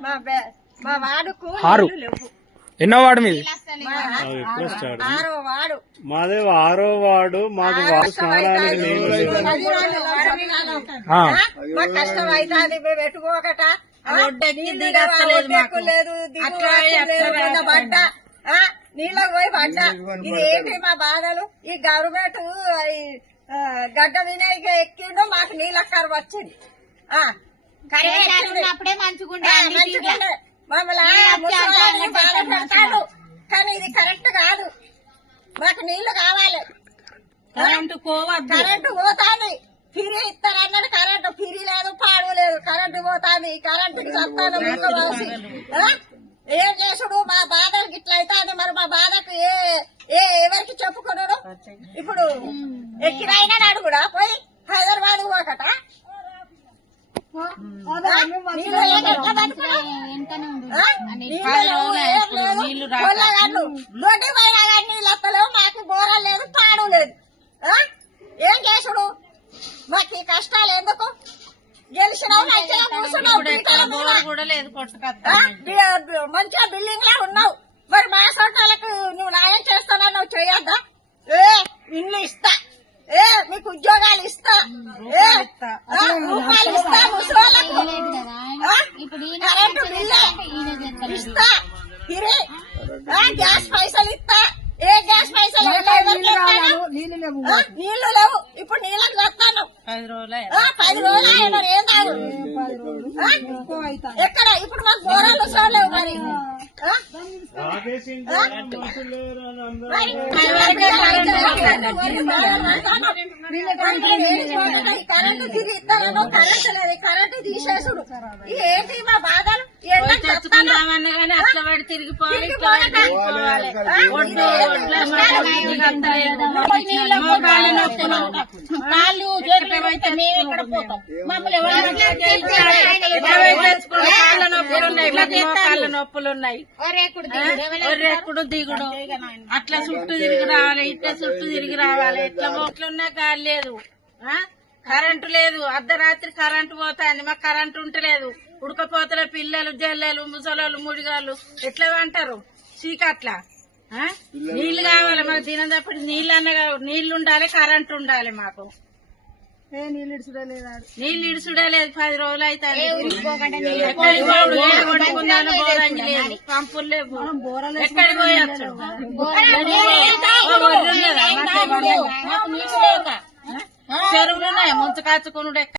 మా వాడుకు ఆరు. ఎన్నో వాడు మీది ఆరో వాడు మాదే ఆరో మాకు వాడు స్నానానికి వాడు? మాకు కష్టం అవుతుంది మేము పెట్టుకోకట లేదు పడ్డ? నీళ్ళకి పోయి పడ్డ ఇది ఏంటి మా బాధలు ఈ గవర్నమెంట్ గడ్డ వినాయక ఎక్కిండు మాకు నీళ్ళక్కరు వచ్చింది ఆ. ఉన్నప్పుడే మంచిగుండే. మమ్మల్ని కానీ ఇది కరెక్ట్ కాదు. మాకు నీళ్ళు కావాలి. కరెంటు పోవద్దు. కరెంటు పోతాంది. ఫిరి ఇస్తారు అన్నాడు కరెంటు ఫిరి లేదు పాడు లేదు. కరెంటు పోతాంది. ఈ కరెంటుకి చస్తాను ఏం చేసుడు? మా బాధలకు ఇట్లా అవుతాది మరి మా బాధకు ఏ ఏ ఎవరికి చెప్పుకున్నాడు ఇప్పుడు ఎక్కిరైనా నాడు కూడా పోయి హైదరాబాద్ పోకట. నీళ్ళు లేక ఎట్లా బతుకుతాం? ఆ? నీళ్ళు లేవు, ఏం లేదు. పొల్లగాళ్ళు. దొడ్డి పోయినా కానీ నీళ్ళు వస్తలేవు మాకు బోరం లేదు పాడు లేదు. ఆ? ఏం చేసుడు? మాకు ఈ కష్టాలు ఎందుకు? గెలిచినావు మంచిగా కూర్చున్నావు. బిల్డింగ్ లా ఉన్నావు. మరి మా సొంతాలకు నువ్వు న్యాయం చేస్తానని నువ్వు చేయొద్దా ఏ ఇల్లు ఇస్తా. మీకు ఉద్యోగాలు ఇస్తా? రూపాయలు ఇస్తా ముసలోళ్ళకు. ఆ? కరెంటు బిల్లు ఇస్తా. ఇరే. ఆ, గ్యాస్ పైసలు ఇస్తా. ఏ గ్యాస్ పైసలు? నీళ్ళు లేవు. ఇప్పుడు నీళ్ళకి వస్తాను పది రోజులే ఏం తాగు? ఎక్కడ? ఇప్పుడు మాకు బోరాలు చూడలేవు మరి. కరెంటు ఇస్తారనో లేదు తీసేసుడు ఏంటి మా బాధలు కానీ అట్లా పడి తిరిగిపోవాలి కాళ్ళు చేతులు అయితే మేము ఇక్కడ పోతాం మమ్మల్ని ఎవరైనా మోకాళ్ళ నొప్పులు ఉన్నాయి దిగుడు అట్లా చుట్టూ తిరిగి రావాలి ఇట్లా చుట్టూ తిరిగి రావాలి. ఇట్లా మోట్లున్నా గాలి లేదు. ఆ? కరెంటు లేదు. అర్ధరాత్రి కరెంటు పోతాంది. మాకు కరెంటు ఉంటలేదు. ఉడకపోతల పిల్లలు జల్లెలు ముసలోళ్ళు ముడిగాళ్ళు ఎట్లా అంటారు? చీకట్ల? ఆ? నీళ్ళు కావాలి. మాకు దినం తప్పటి నీళ్ళు అన్న నీళ్ళు ఉండాలి కరెంటు ఉండాలి మాకు. నీళ్ళు ఇడుచుడే లేదు పది రోజులు అయితే పంపులు లేవు. ఎక్కడికి పోయొచ్చు చెరువులు ఉన్నాయి. ముంచు కాచుకున్నాడు